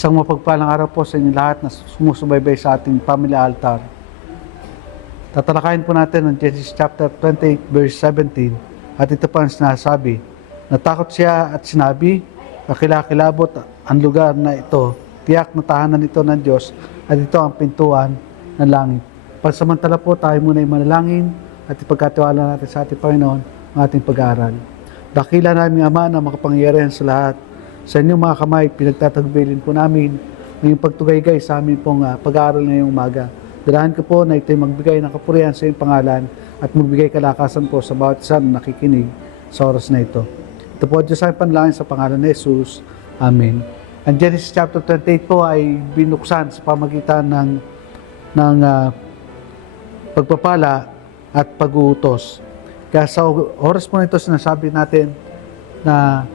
Isang mapagpalang araw po sa inyo lahat na sumusubaybay sa ating family altar. Tatalakayin po natin ang Genesis chapter 28 verse 17 at ito pa ang sinasabi. Natakot siya at sinabi, kakilakilabot ang lugar na ito, tiyak na tahanan ito ng Diyos at ito ang pintuan ng langit. Pansamantala po tayo muna ay manalangin at ipagkatiwala natin sa ating Panginoon ang ating pag-aaral. Dakila namin Ama na makapangyarihan sa lahat. Sa inyong mga kamay, pinagtatagbilin po namin ng pagtugaygay sa amin pong pag-aaral ngayong umaga. Dalahan ko po na ito'y magbigay ng kapurihan sa iyong pangalan at magbigay kalakasan po sa bawat isa na nakikinig sa oras na ito. Ito po Diyos ay panalangin sa pangalan ni Jesus. Amen. Ang Genesis chapter 28 po ay binuksan sa pamagitan ng pagpapala at pag-uutos. Kaya sa oras po na ito sinasabi natin na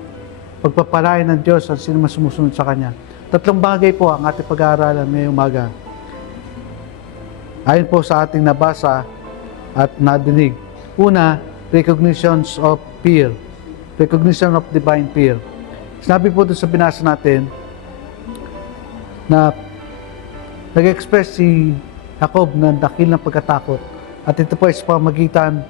pagpapalain ng Diyos ang sino man sumusunod sa Kanya. Tatlong bagay po ang ating pag-aaralan ngayong umaga. Ayon po sa ating nabasa at nadinig. Una, recognitions of fear. Recognition of divine fear. Sinabi po doon sa binasa natin na nag-express si Jacob ng dakilang pagkatakot. At ito po ay sa pamagitan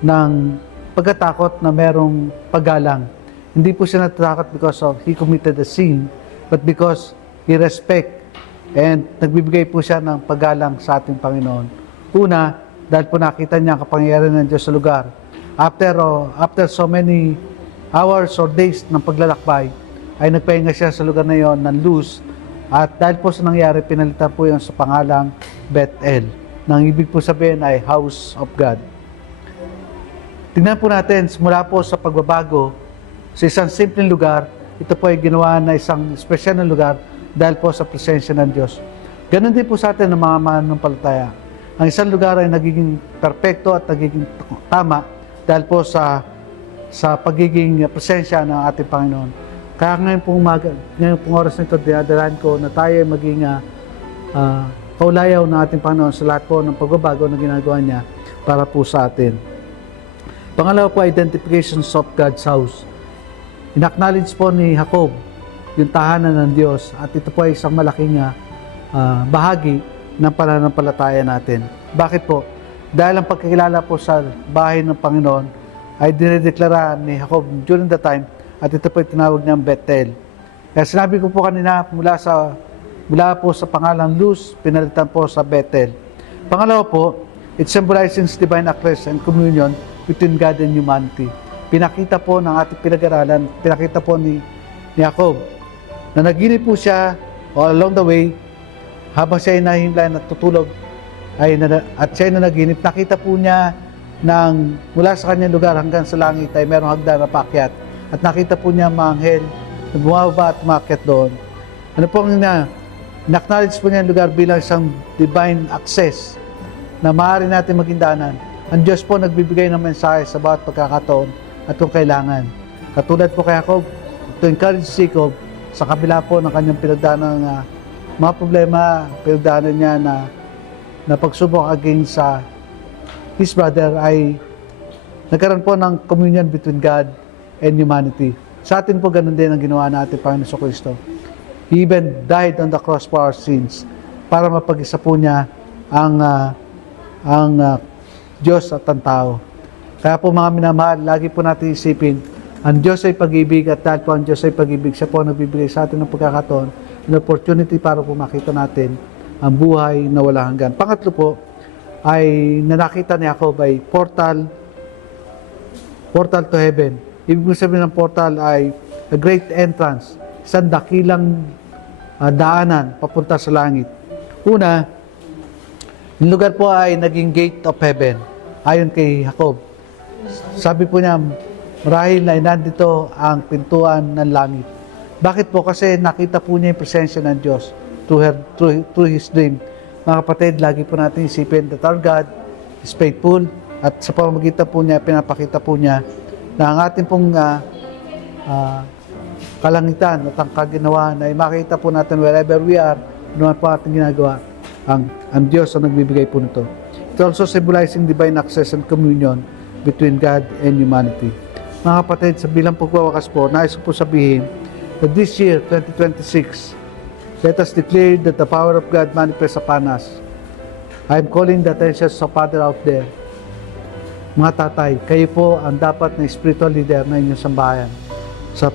ng pagkatakot na merong paggalang. Hindi po siya natatakot because of he committed a sin, but because he respect and nagbibigay po siya ng paggalang sa ating Panginoon. Una, dahil po nakita niya ang kapangyarihan ng Diyos sa lugar. After so many hours or days ng paglalakbay, ay nagpahinga siya sa lugar na yon ng luz. At dahil po sa nangyari, pinalitan po yon sa pangalang Bethel. Nang ibig po sabihin ay House of God. Tingnan po natin, mula po sa pagbabago, sa isang simpleng lugar, ito po ay ginawa na isang espesyal na lugar dahil po sa presensya ng Diyos. Ganon din po sa atin ng mga mananampalataya. Ang isang lugar ay nagiging perfecto at nagiging tama dahil po sa pagiging presensya ng ating Panginoon. Kaya ngayon pong oras na ito, dinadalahan ko na tayo ay maging kaulayaw ng ating Panginoon sa lahat po ng pagbabago na ginagawa niya para po sa atin. Pangalawa po, identifications of God's house. In-acknowledge po ni Jacob yung tahanan ng Diyos at ito po ay isang malaking bahagi ng pananampalataya natin. Bakit po? Dahil ang pagkakilala po sa bahay ng Panginoon ay dinedeklara ni Jacob during the time at ito po ay tinawag niyang Bethel. Kaya sinabi ko po kanina mula po sa pangalang Luz, pinalitan po sa Bethel. Pangalawa po, it symbolizes divine access and communion between God and humanity. Pinakita po ng ating pinag-aralan, pinakita po ni Jacob na naginip po siya all along the way habang siya ay nahihimlay at tutulog at siya ay naginip, nakita po niya mula sa kanyang lugar hanggang sa langit ay merong hagdan na paakyat at nakita po niya mga anghel na bumababa at umakyat doon. Ano po ang na-acknowledge po niya ang lugar bilang isang divine access na maaari natin maging daanan. Ang Diyos po nagbibigay ng mensahe sa bawat pagkakataon at kung kailangan. Katulad po kay Jacob, to encourage Jacob sa kabila po ng kanyang pinagdaanan ng mga problema, pinagdaanan niya na pagsubok against sa his brother ay nagkaroon po ng communion between God and humanity. Sa atin po ganun din ang ginawa na ating Panginoon Kristo. He even died on the cross for our sins para mapag-isa po niya ang Diyos at ang tao. Kaya po mga minamahal, lagi po natin isipin, ang Diyos ay pag-ibig at dahil po ang Diyos ay pag-ibig, siya po nagbibigay sa atin ng pagkakataon, an opportunity para po makita natin ang buhay na wala hanggan. Pangatlo po, ay nakita ni Jacob ay portal to heaven. Ibig sabihin ng portal ay a great entrance, isang dakilang daanan papunta sa langit. Una, yung lugar po ay naging gate of heaven, ayon kay Jacob. Sabi po niya, marahil na nandito ang pintuan ng langit. Bakit po? Kasi nakita po niya yung presensya ng Diyos through His dream. Mga kapatid, lagi po natin isipin that our God is faithful at sa pamamagitan po niya, pinapakita po niya na ang ating pong kalangitan at ang kaginawa na makita po natin wherever we are, ano po ating ginagawa, ang Diyos ang nagbibigay po nito. It also symbolizing divine access and communion between God and humanity. Mga kapatid, sa bilang pagwawakas po, nais ko po sabihin that this year, 2026, Let us declare that the power of God manifests upon us. I am calling the attention sa Father out there. Mga tatay, kayo po ang dapat na spiritual leader na inyong sambahayan. Sa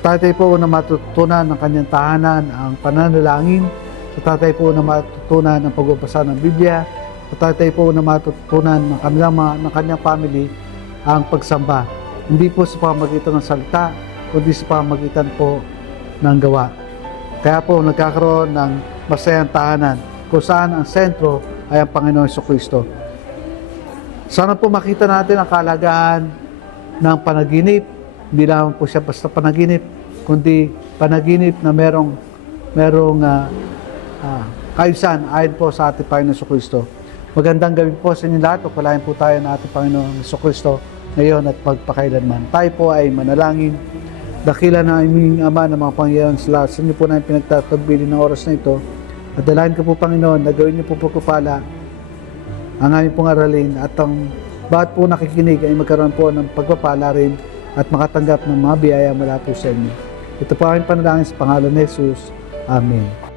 tatay po na matutunan ng kanyang tahanan ang pananalangin. Sa tatay po na matutunan ang pagbabasa ng Biblia. Sa tatay po na matutunan ng kanyang family ang pagsamba. Hindi po sa pamamagitan ng salita, kundi sa pamamagitan po ng gawa. Kaya po nagkakaroon ng masayang tahanan kung saan ang sentro ay ang Panginoon Jesucristo. Sana po makita natin ang kahalagahan ng panaginip. Hindi lamang po siya basta panaginip, kundi panaginip na merong kaayusan ayon po sa ating Panginoon Jesucristo. Magandang gabi po sa inyo lahat. Pagpalain po tayo ng ating Panginoon Jesucristo ngayon at magpakailanman. Tayo po ay manalangin. Dakila na aming Ama ng mga Panginoon sa lahat. Sa inyo po na pinagtatagbili ng oras na ito. At dalahin ko po Panginoon na gawin niyo po pagpapala ang aming pong aralin at ang bawat po nakikinig ay magkaroon po ng pagpapala rin at makatanggap ng mga biyaya mula po sa inyo. Ito po ang panalangin sa pangalan ni Jesus. Amen.